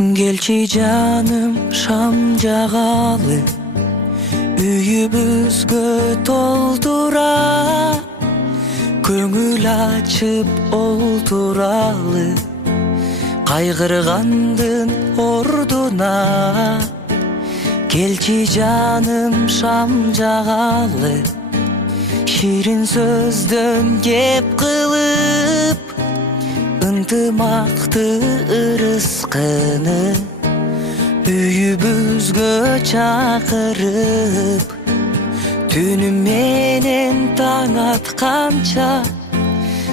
Келчи жаным шам жагалы, үйүбүзгө толтура, көңүл ачып олтуралы, кайгыргандын ордуна. Келчи жаным шам жагалы, ширин сөздөн кеп кылып, ынтымакты ырыскыны үйүбүзгө чакырып, түнү менен таң атканча,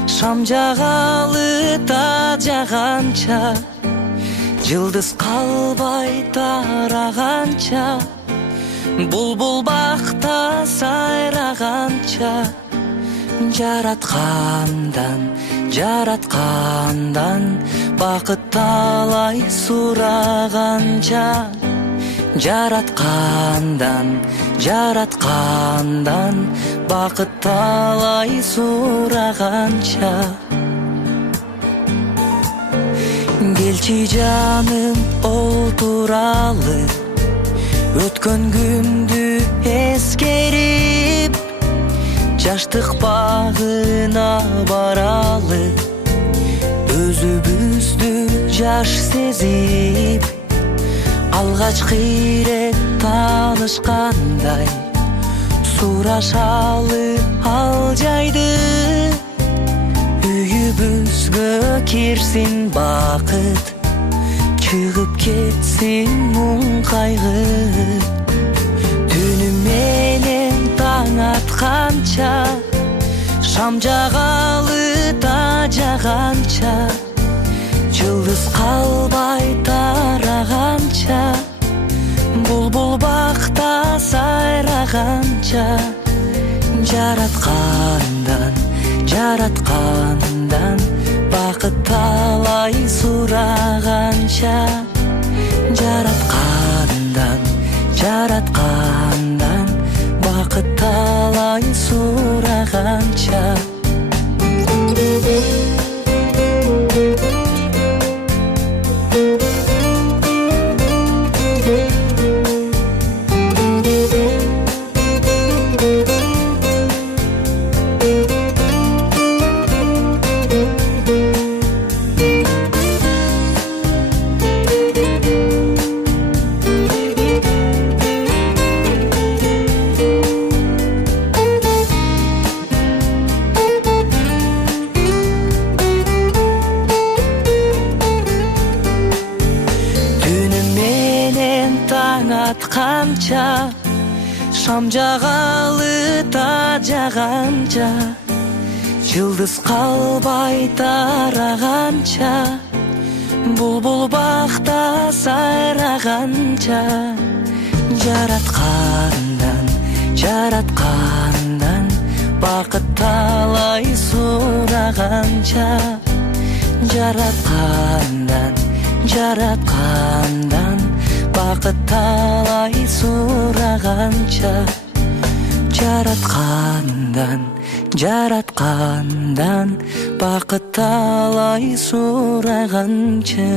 шам жагалы та жаганча, жылдыз калбай тараганча, булбул бакта сайраганча, жараткандан бакыт талай сураганча, жараткандан бакыт талай сураганча. Келчи жаным олтуралы, өткөн күндү эскерип, жаштык багына баралы, өзүбүздү жаш сезип, алгачкы ирет таанышкандай, сурашалы ал жайды. Үйүбүзгө кирсин бакыт, чыгып кетсин муң кайгы, түнү менен таң атканча, шам жагалы та жаганча, жылдыз калбай тараганча, булбул бакта сайраганча, жараткандан бакыт талай сураганча, жараткандан бакыт талай сураганча. Атканча, шам жагалы та жаганча, жылдыз калбай тараганча, булбул бакта сайраганча, жараткандан бакыт талай сураганча, жараткандан бакыт талай сураганча, жараткандан бакыт талай сураганча.